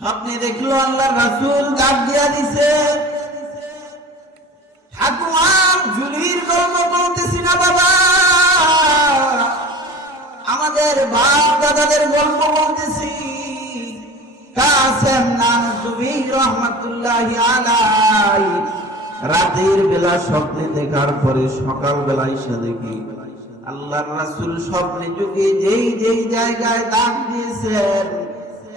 স্বপ্নে দেখল আল্লাহ রাসূল ডাক দিয়া দিছে। ঠাকুমার জুলির গল্প বলতেছি না বাবা। আমাদের বাপ দাদাদের গল্প বলতেছি। কাসেম নাম তুমি রহমতুল্লাহ আলাই। রাতের বেলা স্বপ্নে দেখার পরে সকাল বেলা এসে দেখি আল্লাহর রাসূল স্বপ্নে যুগে যেই যেই জায়গায় দাগ দিয়েছেন।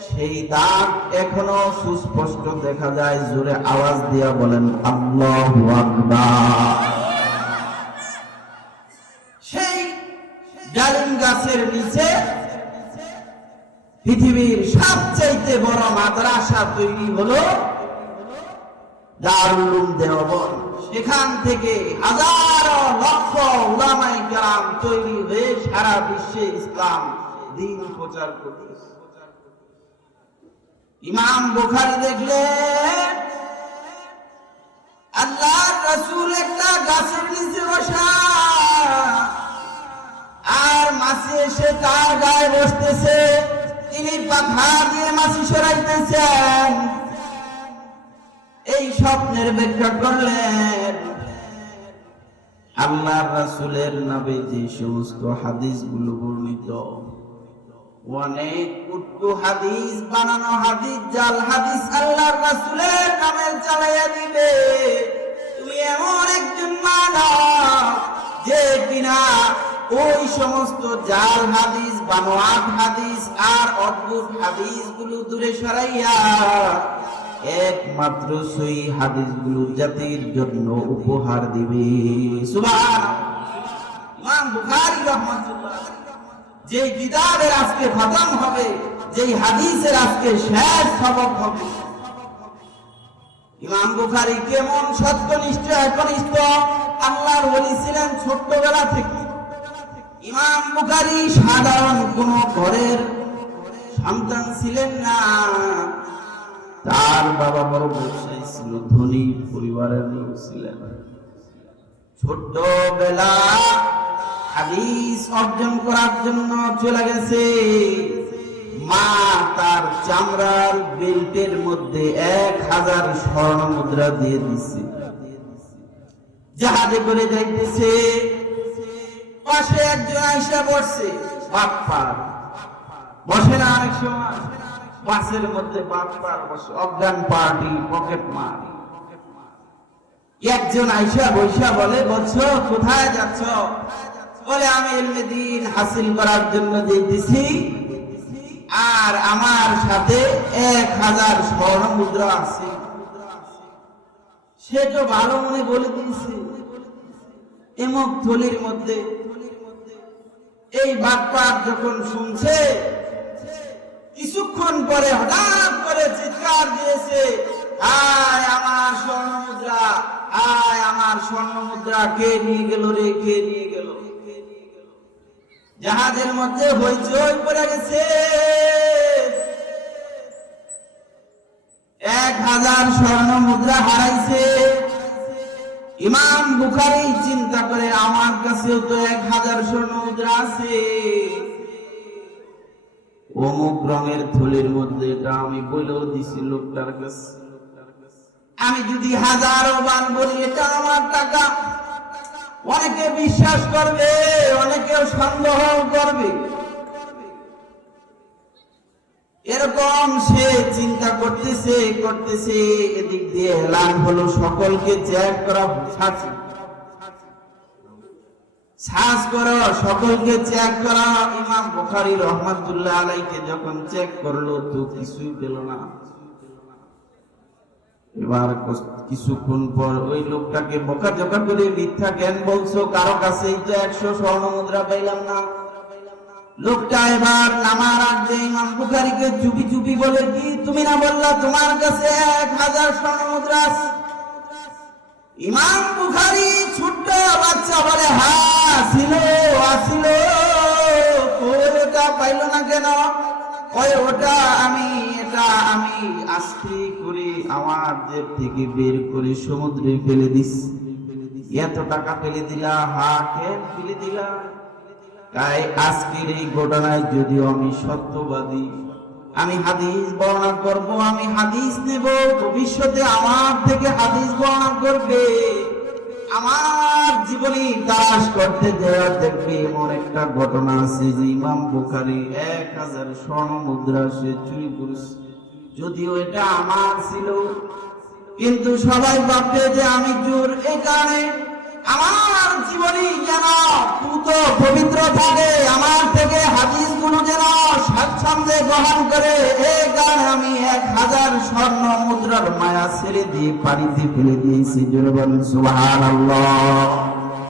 সেই দাগ এখনও সুস্পষ্ট দেখা যায়, জোরে আওয়াজ দিয়া বলেন সেই ডালিম গাছের নিচে পৃথিবীর সবচাইতে বড় মাদ্রাসা তৈরি হলো দারুল দেওবন সেখান থেকে হাজারো লক্ষ কেরাম তৈরি হয়ে সারা বিশ্বে ইসলাম দিন প্রচার করতেছে। ইমাম বুখারী দেখলে আল্লাহ রসুল একটা গাছের নিচে বসা, আর মাসি এসে তার গায়ে বসতেছে। তিনি পাখা দিয়ে মাসি সরাইতেছেন। এই স্বপ্নের ব্যাখ্যা করলেন আল্লাহ রাসূলের নামে যে সমস্ত হাদিসগুলো বর্ণিত। অনেক কুটকু হাদিস, বানানো হাদিস, জাল হাদিস আল্লাহর রাসূলের নামে চালাইয়া দিবে। তুমি এমন একজন মানব যে কিনা ওই সমস্ত জাল হাদিস হাদিস আর অদ্ভুত হাদিসগুলো দূরে সরাইয়া একমাত্র সই হাদিসগুলো জাতির জন্য উপহার দিবে। ইমাম বুখারী যে কিতাবের আজকে খতম হবে, যেই হাদিসের আজকে শেষ সবক হবে। ইমাম বুখারী কেমন আল্লাহর ছিলেন ছোট্টবেলা থেকে। ইমাম বুখারী সাধারণ কোন ঘরের সন্তান ছিলেন না। তার বাবা বড় ব্যবসায়ী ছিল, ধনী পরিবারের লোক ছিলেন। ছোট্টবেলা হাদিস অর্জন করার জন্য চলে গেছে। মা তার চামড়ার বেল্টের মধ্যে এক হাজার স্বর্ণ মুদ্রা দিয়ে দিছে। জাহাজে করে যাইতেছে। পাশে একজন আইসা বসছে। বাপ্পার বসে না অনেক সময়। বাসের মধ্যে বাপ্পার বসে। অজ্ঞান পার্টি, পকেট মার। একজন আইসা বৈশা বলে, বলছো, কোথায় যাচ্ছ? বলে, আমি এলমে দিন হাসিল করার জন্য যেতেছি আর আমার সাথে এক হাজার স্বর্ণ মুদ্রা আছে। সে তো ভালো মনে বলে দিয়েছে। এমক থলির মধ্যে এই বাপ্পার যখন শুনছে, কিছুক্ষণ পরে হঠাৎ করে চিৎকার দিয়েছে আয় আমার স্বর্ণ মুদ্রা আয় আমার স্বর্ণ মুদ্রা, কে নিয়ে গেল রে, কে নিয়ে গেল? জাহাজের মধ্যে হইচই পড়ে গেছে। এক হাজার স্বর্ণ মুদ্রা হারাইছে। ইমাম বুখারি চিন্তা করে, আমার কাছেও তো এক হাজার স্বর্ণ মুদ্রা আছে। অমুক রঙের থলির মধ্যে এটা আমি বলেও দিছি লোকটার কাছে। আমি যদি হাজারো বার বলি, এটা আমার টাকা। অনেকে বিশ্বাস করবে, অনেকেও সন্দেহ করবে। এরকম সে চিন্তা করতেছে করতেছে, এদিক দিয়ে এলান হলো, সকলকে চেক করা ছাড়ছে শ্বাস করো, সকলকে চেক করা, ইমাম বুখারী রহমাতুল্লাহ আলাইকে যখন চেক করল, তো কিছুই পেল না। এবার কিছুক্ষণ পর ওই লোকটাকে বোকা জোকা করে মিথ্যা জ্ঞান বলছো, কারও কাছেই তো একশো স্বর্ণ মুদ্রা পাইলাম না। লোকটা এবার নামার আগে ইমাম বুখারীকে চুপি চুপি বলে, কি তুমি না বললা তোমার কাছে এক হাজার স্বর্ণ মুদ্রা ইমাম বুখারী ছোট্ট বাচ্চা বলে হ্যাঁ ছিল, আসিল। ওটা পাইল না কেন? কয় ওটা আমি আস্তে করে আমার জেব থেকে বের করে সমুদ্রে ফেলে দিস। এত টাকা ফেলে দিলা, হা কেন ফেলে দিলা। তাই আজকের এই ঘটনায় যদিও আমি সত্যবাদী, আমি হাদিস বর্ণনা করব, আমি হাদিস নেব, ভবিষ্যতে আমার থেকে হাদিস বর্ণনা করবে। আমার জীবনী তালাশ করতে যাওয়া দেখবে, এমন একটা ঘটনা আছে যে ইমাম বুখারি এক হাজার স্বর্ণ মুদ্রা সে চুরি করেছে। যদিও এটা আমার ছিল, কিন্তু সবাই ভাববে যে আমি চোর। এই কারণে আমার জীবনী যেন পুত পবিত্র থাকে, আমার থেকে হাদিসগুলো যেন স্বাচ্ছন্দ্যে গ্রহণ করে। এই কারণে আমি এক হাজার স্বর্ণ মুদ্রার মায়া ছেড়ে দিয়ে পানিতে ফেলে দিয়েছি। জোরে বলেন, সুবহানাল্লাহ।